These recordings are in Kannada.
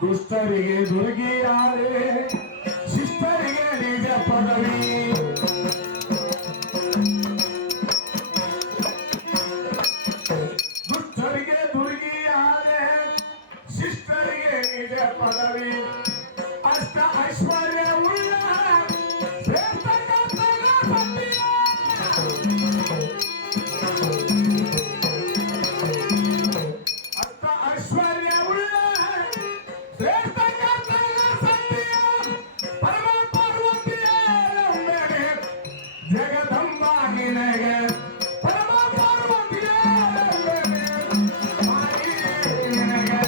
ದುಷ್ಟರಿಗೆ ದುರ್ಗಿಯಾರೆ ಶಿಷ್ಟರಿಗೆ ನಿಜ ಪದವಿ ದುಷ್ಟರಿಗೆ ದುರ್ಗಿಯಾರೆ ಶಿಷ್ಟರಿಗೆ ನಿಜ ಪದವಿ ಅಷ್ಟ ಐಶ್ವರ್ಯ ಉಳ್ಳ ಶ್ರೇಷ್ಠ ಅಷ್ಟ ಐಶ್ವರ್ಯ ಉಳ್ಳ ಶ್ರೇಷ್ಠ ಸತ್ಯ ಪರಮ ಪಾರ್ವತಿಯ ಜಗದಂಬ ನಿನಗೆ ಪರಮ ಪಾರ್ವತಿಯ ನಿನಗೆ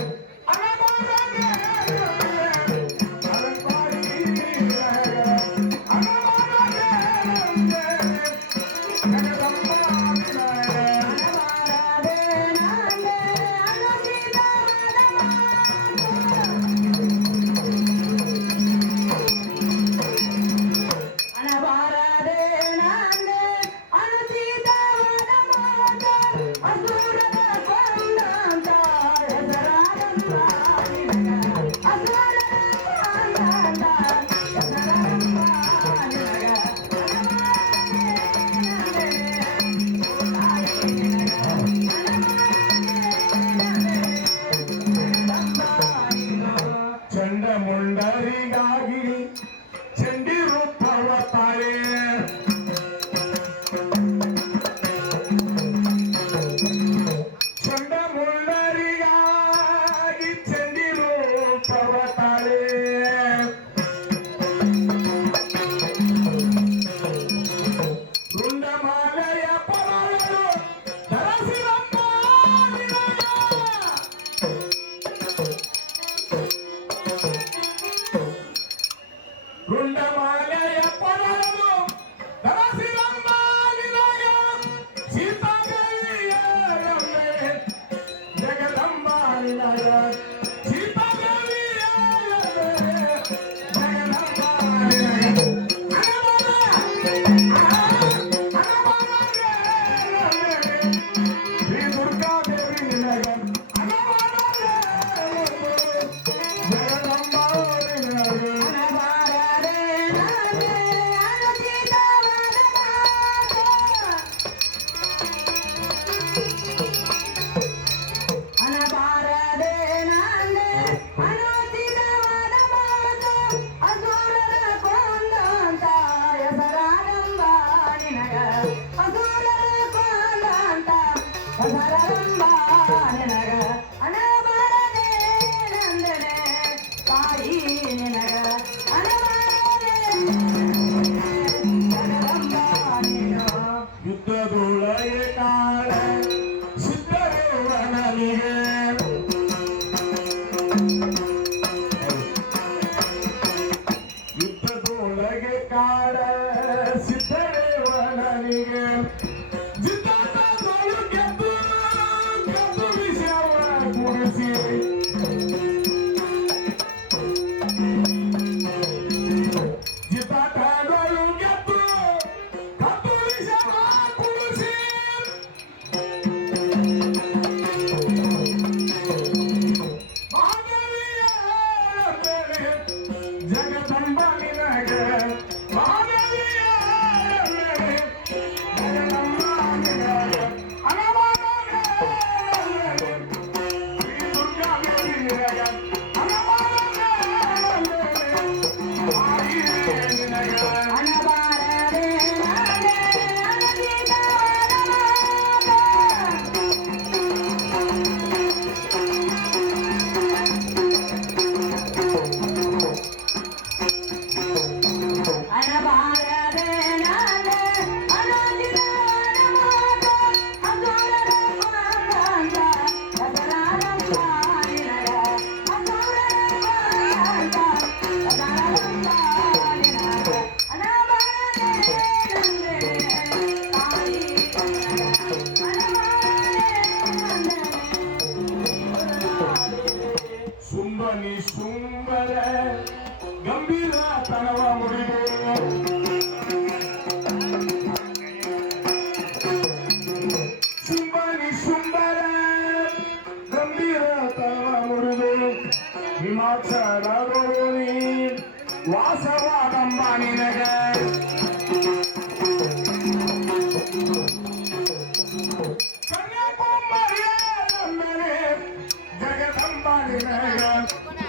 ಚಂಡಮುಂಡರಿಗಾಗಿ ಚಂಡಿ ರೂಪವ ತಾಳೆ ಚಂಡಮುಂಡರಿಗಾಗಿ ಚಂಡಿ ರೂಪವ ತಾಳೆ ರುಂಡಮಾಲೆಯ ಪರಗಳು ಧರಿಸಿರಮ್ಮ ರುಂಡಮಾಲೆಯ ಪರಗಳು ಧರಿಸಿರಮ್ಮ ನಿನಗ ಸೀತಾದೇವಿಯ ಜಗದಂಬ ನಿನಗ ಸೀತಾದೇವಿಯ ಜಗದಂಬ ಶ್ರೀ ದುರ್ಗಾದೇವಿ ನಿನಗ ಜಗದಂಬ ಯುದ್ಧದೊಳಗೆ ಕಾಳ ಸಿದ್ಧರೇವನಿಗೆ ಯುದ್ಧದೊಳಗೆ ಕಾಳ ಸಿದ್ಧರೇವನಿಗೆ ಜಿದ್ದಾಟದೊಳು ಗೆದ್ದು ಗೆದ್ದು ವಿಷವ ಕುಡಿಸಿ ಜಿದ್ದಾಟದೊಳು ಗೆದ್ದು ಗೆದ್ದು ವಿಷವ ಕುಡಿಸಿ ಮಹಾದೇವಿಯ ಜಗದಂಬ ನಿನಗೆ ಮಹಾದೇವಿಯ ಜಗದಂಬ ನಿನಗೆ ಅನವಾದ ಶ್ರೀ ದುರ್ಗಾದೇವಿ ನಿನಗೆ ಅನವಾದ ನಿನಗೆ ಸುಂಬನಿ ಸುಂಬರ ಗಂಭೀರ ತನವ ಮುಡಿದು ಸುಂಬನಿ ಸುಂಬರ ಗಂಭೀರ ತನವ ಮುಡಿದು ಹಿಮ ಅರುಣಾಚಲ ಗುರುನಿ ವಾಸವಾದಂಬ ನಿನಗೆ ಕನ್ಯಾಕುಮಾರಿಯ ಮೇಲೆ ಜಗದಂಬ ನಿನಗೆ